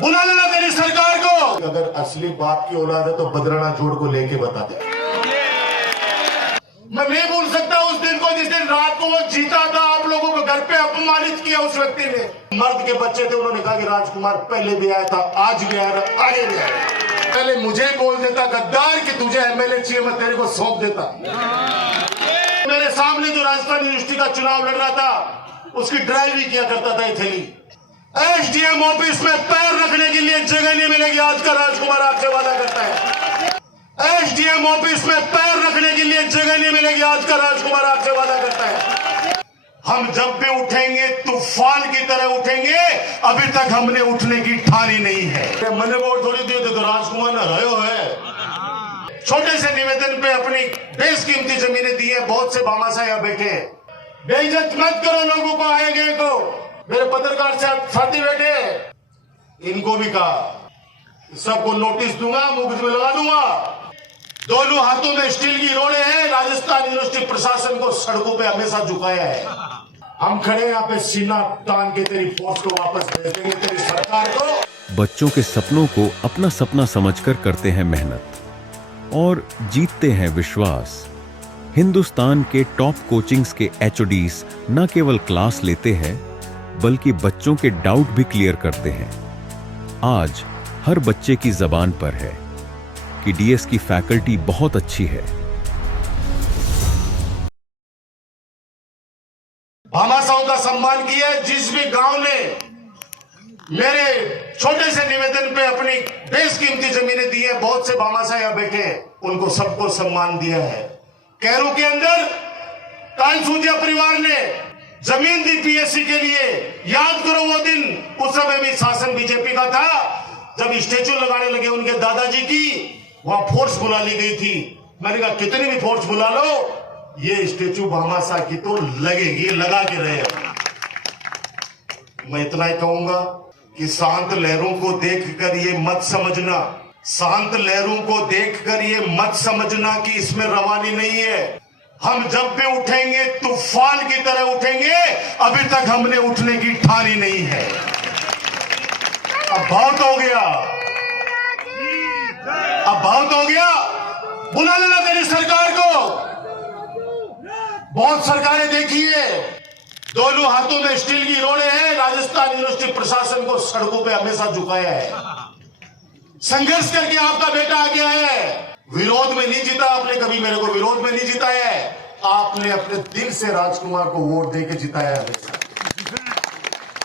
बुला लेना तेरी सरकार को। अगर असली बाप की औलाद है तो बदराना जोड़ को लेके बता दे। मैं नहीं भूल सकता उस दिन को जिस दिन रात को वो जीता था, आप लोगों को घर पे अपमानित किया उस व्यक्ति ने। मर्द के बच्चे थे, उन्होंने कहा कि राजकुमार पहले भी आया था, आज भी आया था, आगे भी आया। पहले मुझे बोल देता गद्दार कि तुझे एमएलए चाहिए, मैं तेरे को सौंप देता। मेरे सामने जो राजस्थान यूनिवर्सिटी का चुनाव लड़ रहा था, उसकी ड्राइव भी किया करता था थैली। एसडीएम ऑफिस में पैर रखने के लिए जगह नहीं मिलेगी, आज का राजकुमार आपसे वादा करता है। एसडीएम ऑफिस में पैर रखने के लिए जगह नहीं मिलेगी, आज का राजकुमार आपसे वादा करता है। हम जब भी उठेंगे तूफान की तरह उठेंगे, अभी तक हमने उठने की ठानी नहीं है। मैंने वोट थोड़ी दिए थे तो राजकुमार ने रहो है। छोटे से निवेदन पे अपनी बेशकीमती जमीनें दी है, बहुत से भामाशाह यहाँ बैठे हैं। बेइज्जत मत करो लोगों को, आए गए को। मेरे पत्रकार साथी बैठे, इनको भी कहा सबको नोटिस दूंगा, मुफ्त में लगा दूंगा। दोनों हाथों में स्टील की रोड़े हैं। राजस्थान यूनिवर्सिटी प्रशासन को सड़कों पे हमेशा झुकाया है। हम खड़े यहाँ पे सीना तान के तेरी फोर्स को वापस भेज देंगे, तेरी सरकार को। बच्चों के सपनों को अपना सपना समझकर करते हैं मेहनत और जीतते हैं विश्वास। हिंदुस्तान के टॉप कोचिंग्स के एचओडीज न केवल क्लास लेते हैं बल्कि बच्चों के डाउट भी क्लियर करते हैं। आज हर बच्चे की जबान पर है कि डीएस की फैकल्टी बहुत अच्छी है। भामाशाहों का सम्मान किया है। जिस भी गांव ने मेरे छोटे से निवेदन पे अपनी बेशकीमती जमीनें दी है, बहुत से भामाशाह यहाँ बैठे हैं, उनको सबको सम्मान दिया है। कैरू के अंदर कानसूजिया परिवार ने जमीन दी पीएससी के लिए। याद करो वो दिन, उस समय भी शासन बीजेपी का था, जब स्टेचू लगाने लगे उनके दादाजी की, वहां फोर्स बुला ली गई थी। मैंने कहा कितनी भी फोर्स बुला लो, ये स्टेचू भामाशाह की तो लगेगी, लगा के रहे। मैं इतना ही कहूंगा कि शांत लहरों को देखकर ये मत समझना, शांत लहरों को देखकर ये मत समझना कि इसमें रवानी नहीं है। हम जब भी उठेंगे तूफान की तरह उठेंगे, अभी तक हमने उठने की ठानी नहीं है। अब बहुत हो गया, अब बहुत हो गया। बुला लेना तेरी सरकार को। बहुत सरकारें देखी है, दोनों हाथों में स्टील की रोड़े हैं। राजस्थान यूनिवर्सिटी प्रशासन को सड़कों पे हमेशा झुकाया है। संघर्ष करके आपका बेटा आगे आया है। विरोध में नहीं जीता आपने, कभी मेरे को विरोध में नहीं जिताया है। आपने अपने दिल से राजकुमार को वोट देके जिताया है।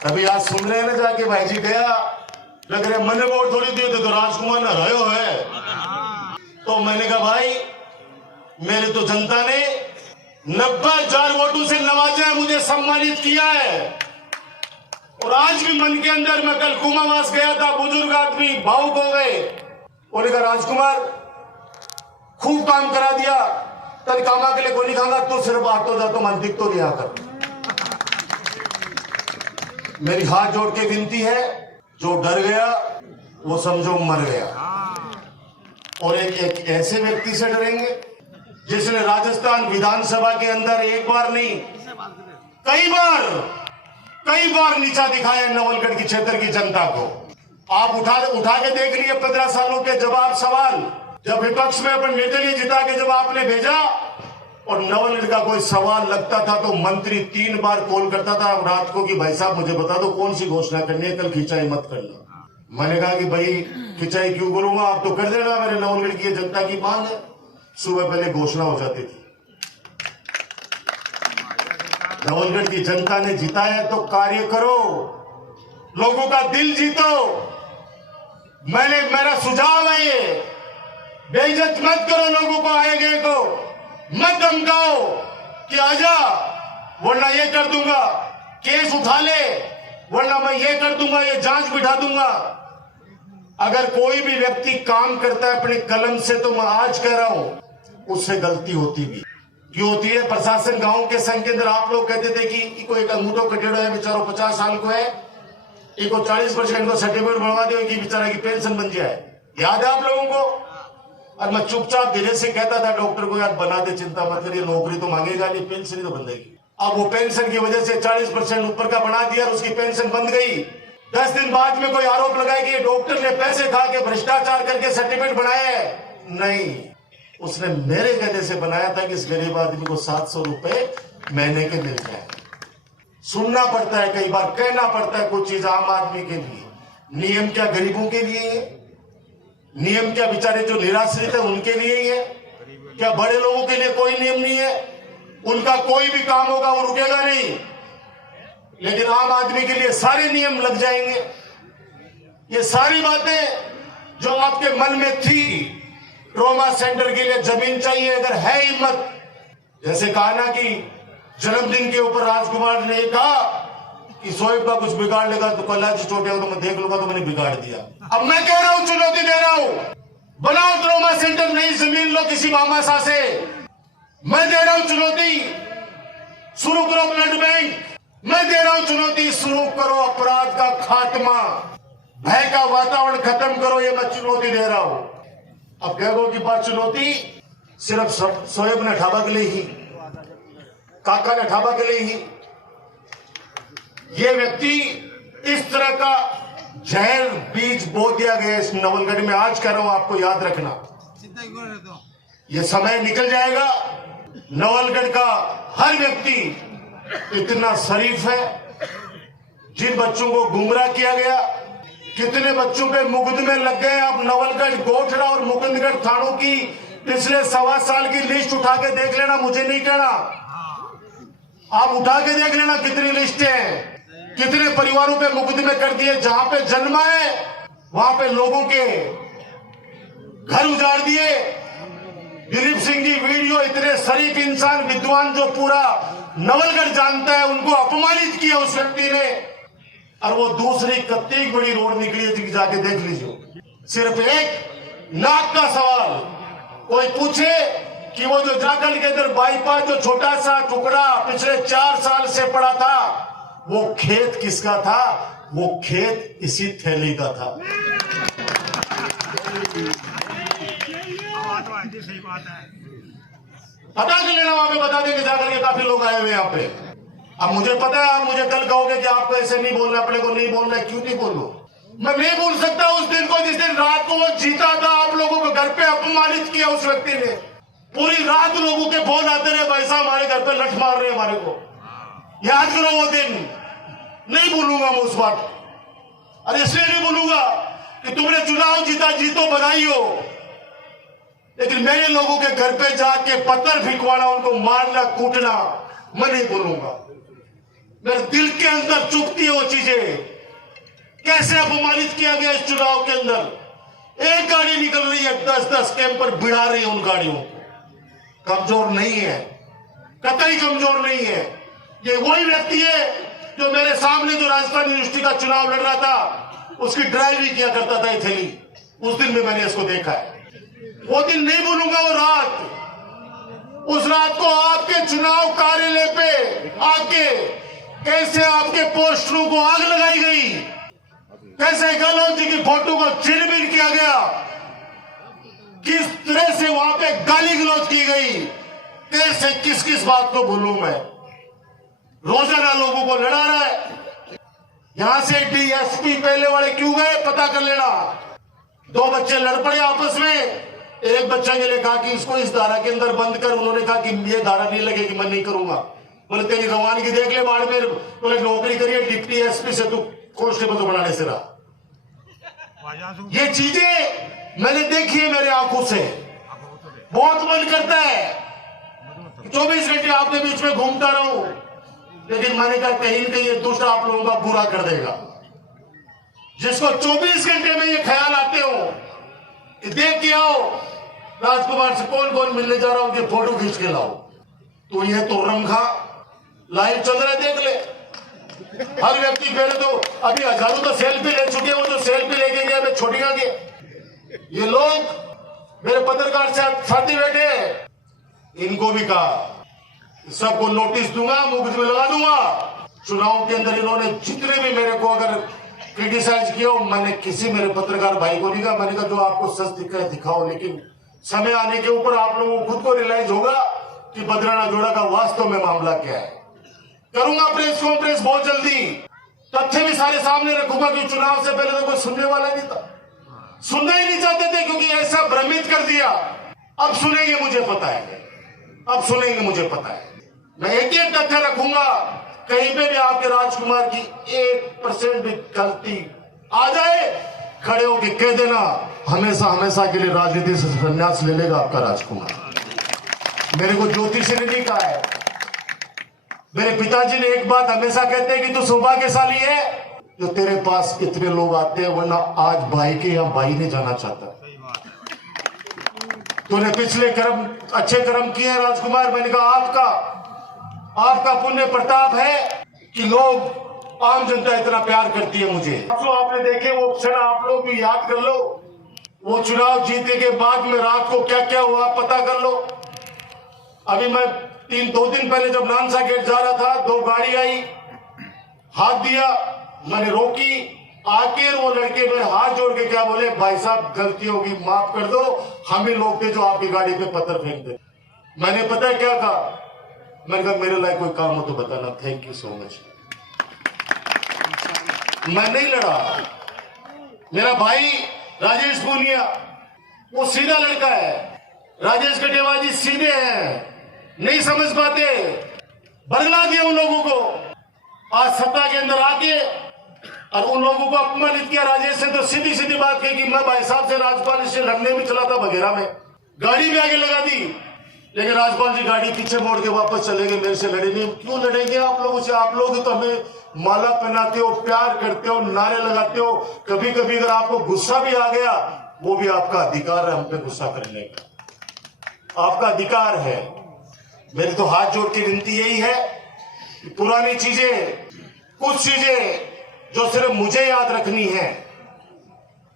अभी आज सुन रहे हैं ना, जाके भाई जी गया, लग रहा है मैंने वोट थोड़ी दिए थे तो राजकुमार ने रहो है। तो मैंने कहा भाई, मेरे तो जनता ने 90,000 वोटों से नवाजा है, मुझे सम्मानित किया है। और आज भी मन के अंदर, मैं कल कुमावास गया था, बुजुर्ग आदमी भावुक हो गए। उन्होंने कहा राजकुमार खूब काम करा दिया, कल कामा के लिए कोई नहीं खागा, तो सिर्फ आतो जातो मन दिख तो लिया कर। मेरी हाथ जोड़ के विनती है, जो डर गया वो समझो मर गया। और एक ऐसे व्यक्ति से डरेंगे जिसने राजस्थान विधानसभा के अंदर एक बार नहीं कई बार नीचा दिखाया नवलगढ़ की क्षेत्र की जनता को। आप उठा के देख लिए 15 सालों के जवाब सवाल, जब विपक्ष में अपन निर्दलीय जिता के जब आपने भेजा और नवलगढ़ का कोई सवाल लगता था तो मंत्री 3 बार कॉल करता था रात को कि भाई साहब मुझे बता दो कौन सी घोषणा करनी है, कल खिंचाई मत करना। मैंने कहा कि भाई खिंचाई क्यों करूंगा, आप तो कर देना, मेरे नवलगढ़ की जनता की मांग है। सुबह पहले घोषणा हो जाती थी। नवलगढ़ की जनता ने जिताया तो कार्य करो, लोगों का दिल जीतो। मेरा सुझाव है ये, बेइज्जत मत करो लोगों को, आए गए को मत धमकाओ कि आजा वरना ये कर दूंगा, केस उठा ले वरना मैं ये कर दूंगा, ये जांच बिठा दूंगा। अगर कोई भी व्यक्ति काम करता है अपने कलम से, तो मैं आज कह रहा हूं उससे गलती होती भी क्यों होती है। प्रशासन गांव के संघ के अंदर आप लोग कहते थे कि कोई एक अंगूठो कटेड़ो है, बेचारो 50 साल को है, इनको 40% को सर्टिफिकेट बनवा दो कि बेचारा की पेंशन बन जाए। याद है आप लोगों को? और मैं चुपचाप धीरे से कहता था डॉक्टर को, यार बना दे, चिंता मत करिए, नौकरी तो मांगेगा नहीं, पेंशन ही तो बन जाएगी। अब वो पेंशन की वजह से 40% ऊपर का बना दिया और उसकी पेंशन बंद गई। 10 दिन बाद में कोई आरोप लगाए कि ये डॉक्टर ने पैसे खा के भ्रष्टाचार करके सर्टिफिकेट बनाया है। नहीं, उसने मेरे कहने से बनाया था कि इस गरीब आदमी को 700 रुपए महीने के मिल जाए। सुनना पड़ता है, कई बार कहना पड़ता है कुछ चीज आम आदमी के लिए। नियम क्या गरीबों के लिए है? नियम क्या बेचारे जो निराश्रित है उनके लिए ही है? क्या बड़े लोगों के लिए कोई नियम नहीं है? उनका कोई भी काम होगा वो रुकेगा नहीं, लेकिन आम आदमी के लिए सारे नियम लग जाएंगे। ये सारी बातें जो आपके मन में थी, ट्रॉमा सेंटर के लिए जमीन चाहिए, अगर है हिम्मत, जैसे कहा ना कि जन्मदिन के ऊपर राजकुमार ने कहा कि शोएब का कुछ बिगाड़ लेगा तो कल्ला जी छोटे हो तो मैं देख लूंगा, तो मैंने बिगाड़ दिया। अब मैं कह रहा हूं, चुनौती दे रहा हूं, बनाओ ट्रॉमा सेंटर, नई जमीन लो किसी मामा सा से। मैं दे रहा हूं चुनौती, शुरू करो ब्लड बैंक। मैं दे रहा हूं चुनौती, शुरू करो अपराध का खात्मा, भय का वातावरण खत्म करो। ये मैं चुनौती दे रहा हूं। अब कहो की बात चुनौती सिर्फ शोएब ने ठाबा के लिए ही, काका ने ठाबा के लिए ही, ये व्यक्ति इस तरह का जहर बीज बो दिया गया इस नवलगढ़ में। आज कह रहा हूं आपको याद रखना, ये समय निकल जाएगा। नवलगढ़ का हर व्यक्ति इतना शरीफ है। जिन बच्चों को गुमराह किया गया, कितने बच्चों पे मुकदमे लग गए। अब नवलगढ़, गोठड़ा और मुकुंदगढ़ थानों की पिछले 1.25 साल की लिस्ट उठा के देख लेना, मुझे नहीं कहना, आप उठा के देख लेना कितनी लिस्ट है, कितने परिवारों पे मुकदमे कर दिए। जहां पे जन्मा है वहां पे लोगों के घर उजाड़ दिए। दिलीप सिंह जी वीडियो, इतने शरीफ इंसान, विद्वान, जो पूरा नवलगढ़ जानता है, उनको अपमानित किया उस व्यक्ति ने। और वो दूसरी कत्ती बड़ी रोड निकली है, जाके देख लीजिए। सिर्फ एक नाक का सवाल, कोई पूछे कि वो जो जाखल के अंदर बाईपास जो छोटा सा टुकड़ा पिछले 4 साल से पड़ा था, वो खेत किसका था? वो खेत इसी थैली का था। पता कर लेना, वहां पे बता देंगे जाकर के काफी लोग आए हुए यहाँ पे। अब मुझे पता है आप मुझे कल कहोगे कि आपको ऐसे नहीं बोलना, अपने को नहीं बोलना है। क्यों नहीं बोलूं? मैं नहीं भूल सकता उस दिन को जिस दिन रात को वो जीता था, आप लोगों को घर पे अपमानित किया उस व्यक्ति ने। पूरी रात लोगों के फोन आते रहे, भाई साहब हमारे घर पे लठ मार रहे हमारे को। याद करो वो दिन, नहीं भूलूंगा मैं उस बात। और इसलिए नहीं भूलूंगा कि तुमने चुनाव जीता, जीतो बधाई हो, लेकिन मेरे लोगों के घर पे जाके पत्थर फिकवाना, उनको मारना, कूटना, मैं नहीं भूलूंगा। मेरे दिल के अंदर चुभती है वो चीजें। कैसे अपमानित किया गया इस चुनाव के अंदर। एक गाड़ी निकल रही है, 10-10 कैंपर भिड़ा रही है उन गाड़ियों को। कमजोर नहीं है, कतई कमजोर नहीं है। ये वही व्यक्ति है जो मेरे सामने जो राजस्थान यूनिवर्सिटी का चुनाव लड़ रहा था, उसकी ड्राइव भी किया करता था ये थैली। उस दिन में मैंने इसको देखा है। वो दिन नहीं भूलूंगा, वो रात। उस रात को आपके चुनाव कार्यालय पे आके कैसे आपके पोस्टरों को आग लगाई गई, कैसे गहलोत जी की फोटो को छिन-भिन किया गया, किस तरह से वहां पे गाली गलौज की गई, कैसे किस किस बात को भूलूं मैं। रोजाना लोगों को लड़ा रहा है। यहां से डीएसपी पहले वाले क्यों गए पता कर लेना। 2 बच्चे लड़ पड़े आपस में। एक बच्चा के लिए कहा कि इसको इस धारा के अंदर बंद कर। उन्होंने कहा कि ये धारा नहीं लगेगी, मैं नहीं करूंगा। बोले तेरी रवानगी देख ले बाड़मेर। बोले नौकरी करिए डिप्टी एसपी से, तू कांस्टेबल तो बनाने से रहा। ये चीजें मैंने देखी है मेरे आंखों से। बहुत मन करता है 24 घंटे आपके बीच में घूमता रहूं, लेकिन मैंने कहा कहीं कहीं ये दुष्ट आप लोगों का बुरा कर देगा। जिसको 24 घंटे में ये ख्याल आते हो कि देख के आओ राजकुमार से कौन कौन मिलने जा रहा हूं, कि फोटो खींच के लाओ, तो ये तो रमखा लाइव चल रहा है, देख ले। हर व्यक्ति पहले तो अभी हजारों तो सेल्फी ले चुके, वो जो सेल्फी लेके गए मैं छोड़ेगा के। ये लोग मेरे पत्रकार साथी बैठे, इनको भी कहा सबको नोटिस दूंगा, मुकदमे लगा दूंगा। चुनाव के अंदर इन्होंने जितने भी मेरे को अगर क्रिटिसाइज किया, मैंने किसी मेरे पत्रकार भाई को नहीं कहा। मैंने कहा जो आपको सच दिखा है दिखाओ, लेकिन समय आने के ऊपर आप लोगों को खुद को रियलाइज होगा कि बदराना जोड़ा का वास्तव में मामला क्या है। करूंगा प्रेस कॉन्फ्रेंस बहुत जल्दी। तथ्य भी सारे सामने रखूंगा कि चुनाव से पहले तो कोई सुनने वाला नहीं था, सुनना ही नहीं चाहते थे, क्योंकि ऐसा भ्रमित कर दिया। अब सुनेंगे मुझे पता है, अब सुनेंगे मुझे पता है। मैं एक एक तथ्य रखूंगा, कहीं पे भी आपके राजकुमार की 1% भी गलती आ जाए, खड़े होकर कह देना हमेशा हमेशा के लिए राजनीति से संन्यास ले लेगा आपका राजकुमार। मेरे को ज्योतिष ने नहीं कहा है, मेरे पिताजी ने एक बात हमेशा कहते हैं कि तू सौभाग्यशाली है जो तेरे पास इतने लोग आते हैं, वरना आज भाई के यहाँ भाई नहीं जाना चाहता। तूने पिछले कर्म अच्छे कर्म किए राजकुमार। मैंने कहा आपका पुण्य प्रताप है कि लोग आम जनता इतना प्यार करती है मुझे। जो आपने देखे वो क्षण आप लोग भी याद कर लो, वो चुनाव जीतने के बाद में रात को क्या क्या हुआ पता कर लो। अभी मैं 2 दिन पहले जब नानसा गेट जा रहा था, 2 गाड़ी आई, हाथ दिया, मैंने रोकी, आके वो लड़के मेरे हाथ जोड़ के क्या बोले, भाई साहब गलती होगी माफ कर दो, हम ही लोग थे जो आपकी गाड़ी पे पत्थर फेंक दे। मैंने पता है क्या कहा, मैंने कहा मेरे लायक कोई काम हो तो बताना, थैंक यू सो मच। मैं नहीं लड़ा। मेरा भाई राजेश पूनिया वो सीधा लड़का है, राजेश कटेवाजी सीधे हैं, नहीं समझ पाते, बदला दिया उन लोगों को। आज सत्ता के अंदर आके और उन लोगों को अपमानित किया। राजेश से तो सीधी सीधी बात कही कि मैं भाई साहब से राज्यपाल से लड़ने में चला था बघेरा में, गाड़ी भी आगे लगा दी, लेकिन राज्यपाल जी गाड़ी पीछे मोड़ के वापस चले गए, मेरे से लड़े नहीं। क्यों लड़ेंगे आप लोगों से? आप लोग तो हमें माला पहनाते हो, प्यार करते हो, नारे लगाते हो। कभी कभी अगर आपको गुस्सा भी आ गया, वो भी आपका अधिकार है हम पे गुस्सा करने का, आपका अधिकार है। मेरी तो हाथ जोड़ के विनती यही है कि पुरानी चीजें, कुछ चीजें जो सिर्फ मुझे याद रखनी है,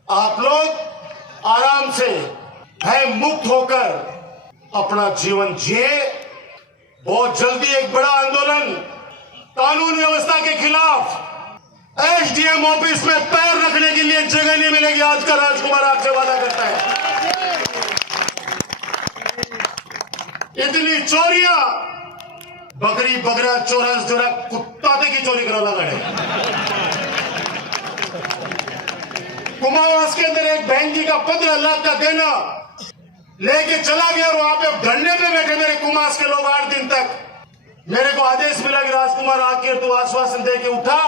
आप लोग आराम से भय मुक्त होकर अपना जीवन जिए। बहुत जल्दी एक बड़ा आंदोलन कानून व्यवस्था के खिलाफ एसडीएम ऑफिस में पैर रखने के लिए जगह नहीं मिलेगी। आज का राजकुमार आपसे वादा करता है। इतनी चोरियां, बकरी बकरा चोरस जरा कुत्ता की चोरी करा लगा है। कुमावास के अंदर एक बहन जी का 15 लाख का देना लेके चला गया और वहां पे धरने पे बैठे मेरे कुमास के लोग 8 दिन तक। मेरे को आदेश मिला कि राजकुमार आके तू आश्वासन दे के उठा।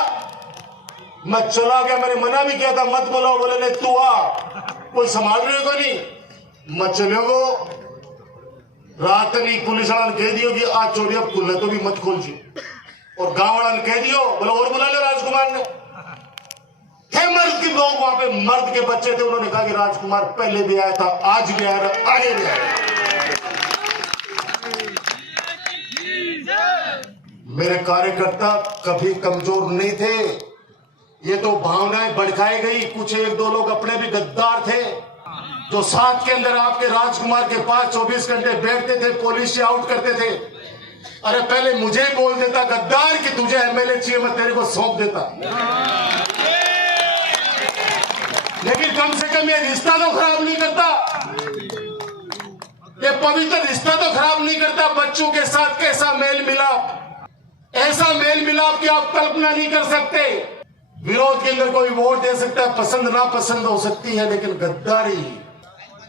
मैं चला गया, मैंने मना भी किया था मत बोलो, बोले नहीं तू आ, कोई संभाल रहे को नहीं। मैं चले गो रात नहीं, पुलिस वाला ने कह दियो कि आज चोरी अब खुल तो भी मत खोल जी, और गांव वाला ने कह दियो बोले और बुला लो राजकुमार ने। थे मर्द के लोग वहां पे, मर्द के बच्चे थे, उन्होंने कहा कि राजकुमार पहले भी आया था, आज भी आया, आगे भी आया। मेरे कार्यकर्ता कभी कमजोर नहीं थे, ये तो भावनाएं भड़काई गई। कुछ 1-2 लोग अपने भी गद्दार थे जो साथ के अंदर आपके राजकुमार के पास 24 घंटे बैठते थे, पुलिस से आउट करते थे। अरे पहले मुझे बोल देता गद्दार कि तुझे एमएलए चाहिए, मैं तेरे को सौंप देता, लेकिन कम से कम ये रिश्ता तो खराब नहीं करता, ये पवित्र रिश्ता तो खराब नहीं करता। बच्चों के साथ कैसा मेल मिलाप, ऐसा मेल मिलाप कि आप कल्पना नहीं कर सकते। विरोध के अंदर कोई वोट दे सकता है, पसंद ना पसंद हो सकती है, लेकिन गद्दारी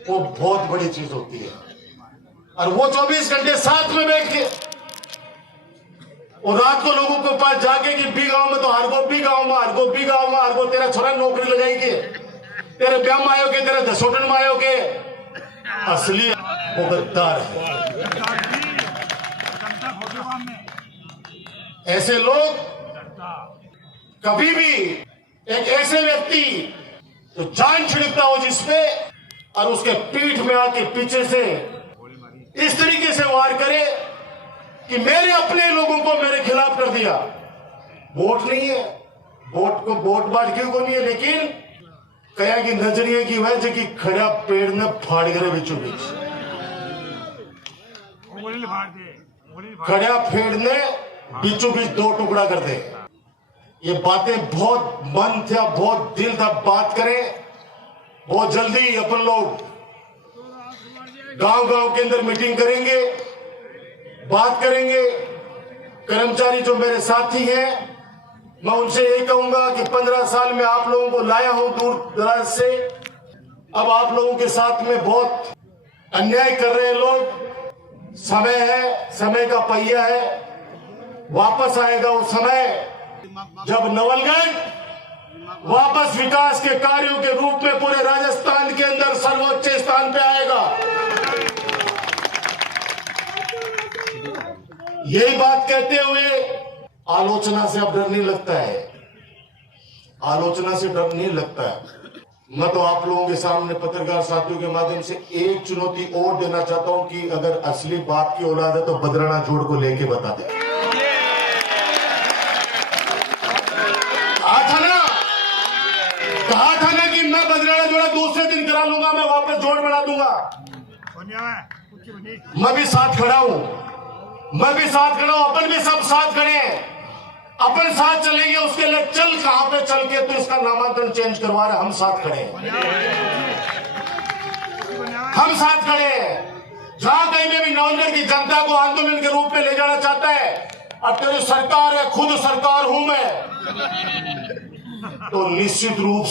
वो बहुत बड़ी चीज होती है। और वो 24 घंटे साथ में बैठ के और रात को लोगों को पास जाके कि बी गांव में तो हरगो बी गांव में, हरगो बी गांव में, हरगो तेरा छोरा नौकरी लगाएगी, तेरे ब्याह में आयो के, तेरे दसोटन में आयो के। असली वो गद्दार है। ऐसे लोग कभी भी, एक ऐसे व्यक्ति जो जान छिड़कता हो जिसपे और उसके पीठ में आके पीछे से इस तरीके से वार करे कि मेरे अपने लोगों को मेरे खिलाफ कर दिया। वोट नहीं है, वोट को वोट बाट क्यों को नहीं है, लेकिन कया की नजरिए की वजह कि खड़ा पेड़ ने फाड़ करे बीचों बीच, खड़ा पेड़ ने बीचों बीच 2 टुकड़ा कर दे। ये बातें बहुत मन था, बहुत दिल था बात करें। बहुत जल्दी अपन लोग गांव-गांव के अंदर मीटिंग करेंगे, बात करेंगे। कर्मचारी जो मेरे साथी हैं मैं उनसे यही कहूंगा कि 15 साल में आप लोगों को लाया हूं दूर दराज से। अब आप लोगों के साथ में बहुत अन्याय कर रहे हैं लोग। समय है, समय का पहिया है, वापस आएगा वो समय जब नवलगढ़ वापस विकास के कार्यों के रूप में पूरे राजस्थान के अंदर सर्वोच्च स्थान पे आएगा। यही बात कहते हुए आलोचना से अब डर नहीं लगता है, आलोचना से डर नहीं लगता है। मैं तो आप लोगों के सामने पत्रकार साथियों के माध्यम से एक चुनौती और देना चाहता हूं कि अगर असली बाप की औलाद है तो बदराना जोड़ को लेके बता दे। कहा था ना कि मैं बदराना जोड़ा दूसरे दिन करा लूंगा, मैं वापस जोड़ बना दूंगा। मैं भी साथ खड़ा हूं, मैं भी साथ खड़ा हूं, अपन भी सब साथ खड़े हैं। अपन साथ चलेंगे, उसके लिए चल कहां पे चल के तो इसका नामांकन चेंज करवा रहे, हम साथ खड़े हैं, हम साथ खड़े हैं। जहां कहीं में भी नवलगढ़ की जनता को आंदोलन के रूप में ले जाना चाहता है, अब तेरी सरकार है, खुद सरकार हूं मैं, तो निश्चित रूप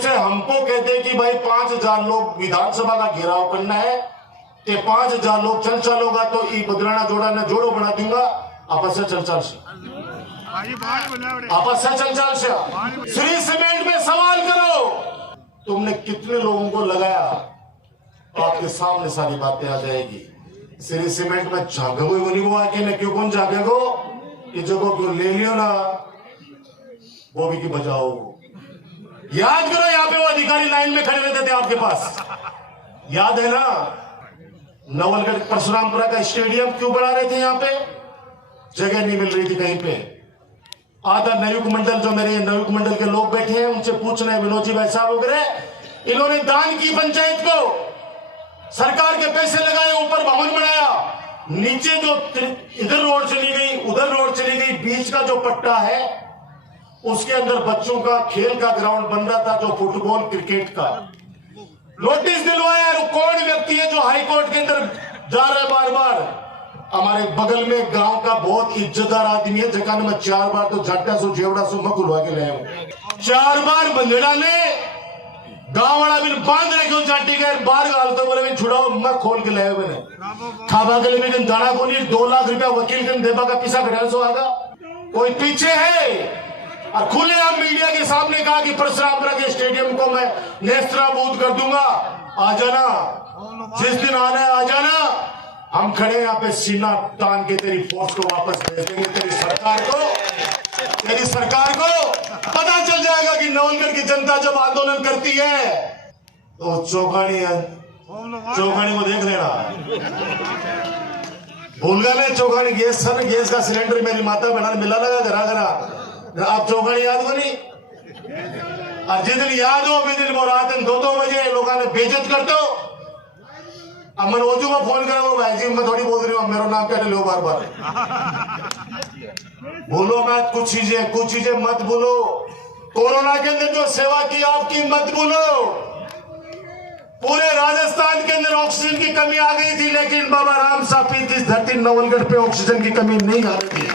से हमको कहते हैं कि भाई 5000 लोग विधानसभा का घेराव करना है, ते 5000 लोग चल चलोगा तो ई बदराना जोड़ा ने जोड़ो बना दूंगा। आपस से चल से श्री सीमेंट में सवाल करो, तुमने कितने लोगों को लगाया, आपके सामने सारी बातें आ जाएगी। श्री सीमेंट में झागो वो आके न क्यों कौन झागेगो, ये जगह क्यों ले लियो ना, वो भी की बचाओ। याद करो यहाँ पे वो अधिकारी लाइन में खड़े रहते थे आपके पास, याद है ना? नवलगढ़ परशुरामपुरा का स्टेडियम क्यों बना रहे थे? यहाँ पे जगह नहीं मिल रही थी कहीं पे। आधा नयुक मंडल, जो मेरे नयुक मंडल के लोग बैठे हैं, उनसे पूछ रहे हैं, विनोद जी भाई साहब वगैरह, इन्होंने दान की पंचायत को, सरकार के पैसे लगाए, ऊपर भवन बनाया, नीचे जो इधर रोड चली गई, उधर रोड चली गई, बीच का जो पट्टा है उसके अंदर बच्चों का खेल का ग्राउंड बन रहा था, जो फुटबॉल क्रिकेट का। नोटिस दिलवाया, कौन व्यक्ति है जो हाई कोर्ट के अंदर जा रहा है बार बार? हमारे बगल में गांव का बहुत इज्जतदार आदमी है, जगह मैं 4 बार तो झट्टा सो जेवड़ा सो मैं खुलवा के लाया हूं। 4 बार बंदेड़ा ने गांव वाला बिल बांध रखे हो, जाटी गए बाहर गालते बोले मैं छुड़ाओ, मैं खोल के लाया मैंने खाबा के लिए भी दाना को नहीं। 2 लाख रुपया वकील के देबा का पीछा घटा सो आगा, कोई पीछे है? और खुले आप मीडिया के सामने कहा कि परशुरामपुरा के स्टेडियम को मैं नेस्तनाबूद कर दूंगा। आ जाना, जिस दिन आना है आ जाना, हम खड़े यहाँ पे सीना तान के तेरी फोर्स को वापस भेज देंगे। तेरी सरकार को पता चल जाएगा कि नवलगढ़ की जनता जब आंदोलन करती है तो चौखानी को देख लेना। भूल गए मैं चौखानी गैस था ना, गैस का सिलेंडर मेरी माता बहना मिला लगा घरा घरा, आप चौखानी याद को नहीं? और जिस दिन याद हो भी दिन वो रात 2-2 बजे लोगों ने बेइज्जत कर दो। अब मैं रोजू को फोन करा, वो भाई जी मैं थोड़ी बोल रही हूँ, मेरा नाम क्या लो बार बार। बोलो मत कुछ चीजें मत बोलो। कोरोना के अंदर जो सेवा की आपकी मत बोलो। पूरे राजस्थान के अंदर ऑक्सीजन की कमी आ गई थी, लेकिन बाबा राम साहब की धरती नवलगढ़ पे ऑक्सीजन की कमी नहीं आ रही थी।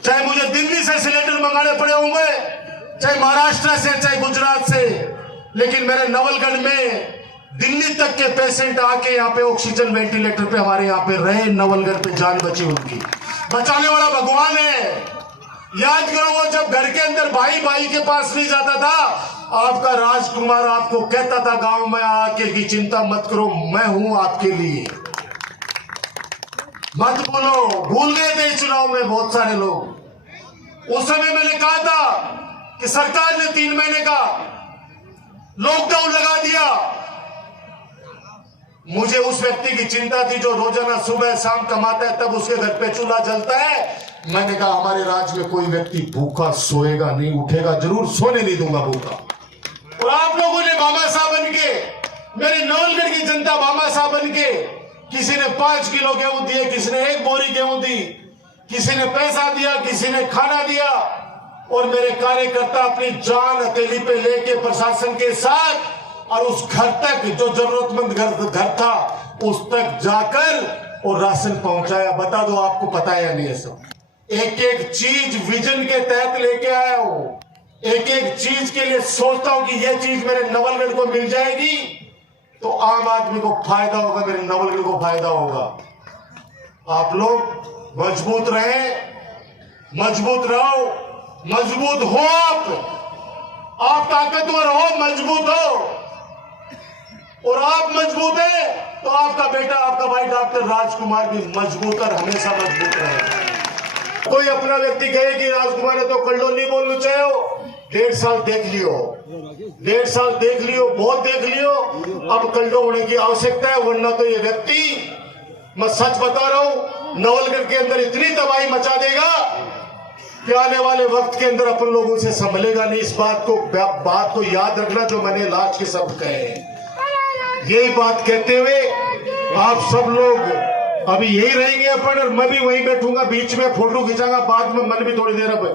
चाहे मुझे दिल्ली से सिलेंडर मंगाने पड़े होंगे, चाहे महाराष्ट्र से, चाहे गुजरात से, लेकिन मेरे नवलगढ़ में दिल्ली तक के पेशेंट आके यहाँ पे ऑक्सीजन वेंटिलेटर पे हमारे यहाँ पे रहे, नवलगढ़ पे जान बची उनकी। बचाने वाला भगवान है। याद करो, वो जब घर के अंदर भाई के पास नहीं जाता था, आपका राजकुमार आपको कहता था गांव में आके कि चिंता मत करो, मैं हूं आपके लिए। मत बोलो, भूल गए थे चुनाव में बहुत सारे लोग। उस समय मैंने कहा था कि सरकार ने 3 महीने का लॉकडाउन लगा दिया। मुझे उस व्यक्ति की चिंता थी जो रोजाना सुबह शाम कमाता है, तब उसके घर पे चूल्हा जलता है। मैंने कहा हमारे राज्य में कोई व्यक्ति भूखा सोएगा नहीं, उठेगा जरूर, सोने नहीं दूंगा भूखा। और आप लोगों ने भामाशाह बन के, मेरे नवलगढ़ की जनता भामाशाह बन के, किसी ने 5 किलो गेहूं दिए, किसी ने 1 बोरी गेहूं दी, किसी ने पैसा दिया, किसी ने खाना दिया। और मेरे कार्यकर्ता अपनी जान हथेली पे लेके प्रशासन के साथ और उस घर तक, जो जरूरतमंद घर था, उस तक जाकर और राशन पहुंचाया। बता दो आपको पता है या नहीं है सब। एक एक चीज विजन के तहत लेके आया हूं। एक एक चीज के लिए सोचता हूं कि यह चीज मेरे नवलगढ़ को मिल जाएगी तो आम आदमी को फायदा होगा, मेरे नवलगढ़ को फायदा होगा। आप लोग मजबूत रहे, मजबूत रहो, मजबूत हो। आप ताकतवर हो, मजबूत हो, और आप मजबूत है तो आपका बेटा, आपका भाई डॉक्टर राजकुमार भी मजबूत और हमेशा मजबूत रहेगा। कोई अपना व्यक्ति कहे कि राजकुमार है तो कल्लो नहीं बोलना चाहिए। 1.5 साल देख लियो, 1.5 साल देख लियो, बहुत देख लियो। अब कल्लो होने की आवश्यकता है, वरना तो ये व्यक्ति, मैं सच बता रहा हूं, नवलगढ़ के अंदर इतनी तबाही मचा देगा कि आने वाले वक्त के अंदर अपन लोगों से संभलेगा नहीं। इस बात को याद रखना जो मैंने लास्ट के शब्द कहे हैं। यही बात कहते हुए आप सब लोग अभी यही रहेंगे अपन, और मैं भी वहीं बैठूंगा, बीच में फोटो खिंचाऊंगा, बाद में मन भी थोड़ी देर अब